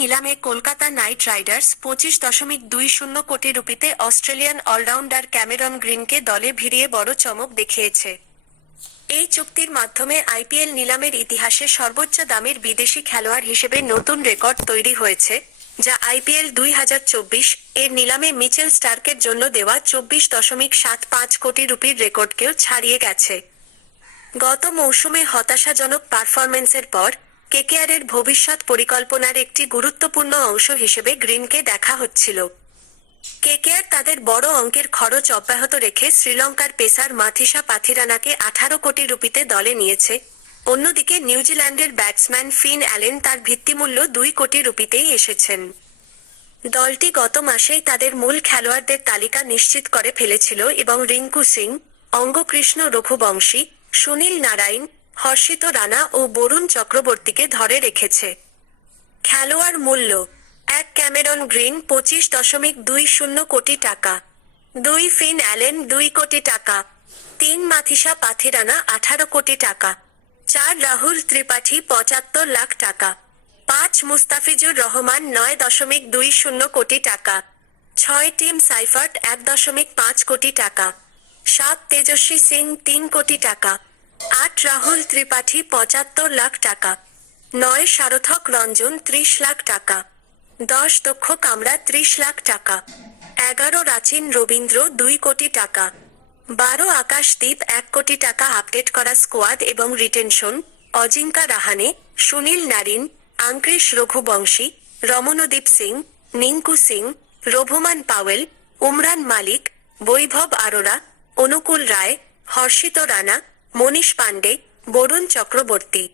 নিলামে Kolkata night Riders 25.20 কোটি রুপিতে Australian allrounder Cameron গ্রিনকে দলে ভিড়িয়ে বড় চমক দেখিয়েছে। এই চুক্তির মাধ্যমে আইপিএল নিলামের ইতিহাসে সর্বোচ্চ দামের বিদেশি খেলোয়াড় হিসেবে নতুন রেকর্ড তৈরি হয়েছে, যা আইপিএল 2024 এর নিলামে মিচেল স্টার্কের জন্য দেওয়া 24.75 কোটি রুপির রেকর্ডকেও ছাড়িয়ে গেছে। গত মৌসুমে হতাশাজনক পারফরম্যান্সের পর কেকেআরের ভবিষ্যৎ পরিকল্পনার একটি গুরুত্বপূর্ণ অংশ হিসেবে গ্রিনকে দেখা হচ্ছিল। কেকেআর তাদের বড় অঙ্কের খরচ অব্যাহত রেখে শ্রীলঙ্কার পেসার মাথিসা পাথিরানাকে 18 কোটি রুপিতে দলে নিয়েছে। অন্যদিকে নিউজিল্যান্ডের ব্যাটসম্যান ফিন অ্যালেন তার ভিত্তিমূল্য 2 কোটি রুপিতেই এসেছেন। দলটি গত মাসেই তাদের মূল খেলোয়াড়দের তালিকা নিশ্চিত করে ফেলেছিল এবং রিঙ্কু সিং, অঙ্গকৃষ্ণ রঘুবংশী, সুনীল নারাইণ, হর্ষিত রানা ও বরুণ চক্রবর্তীকে ধরে রেখেছে। খেলোয়াড় মূল্য: 1 ক্যামেরন গ্রিন 25.20 কোটি টাকা, 2 ফিন অ্যালেন 2 কোটি টাকা, 3 মাথিসা পাথিরানা 18 কোটি টাকা, 4 রাহুল ত্রিপাঠী 75 লাখ টাকা, 5 মুস্তাফিজুর রহমান 9.20 কোটি টাকা, 6 টিম সাইফার্ট 1.5 কোটি টাকা, 7 তেজস্বী সিং 3 কোটি টাকা, 8 রাহুল ত্রিপাঠী 75 লাখ টাকা, 9 সারথক রঞ্জন 30 লাখ টাকা, 10 দক্ষ কামরা 30 লাখ টাকা, 11 রাচিন রবীন্দ্র 2 কোটি টাকা, 12 আকাশদীপ 1 কোটি টাকা। আপডেট করা স্কোয়াড এবং retention: Ajinkya Rahane, Sunil Narine, Angkrish Raghuvanshi, Ramandeep Singh, Rinku Singh, Rovman Powell, Umran Malik, Vaibhav Arora, Anukul Roy, Harshit Rana, Manish Pandey, Varun Chakraborty.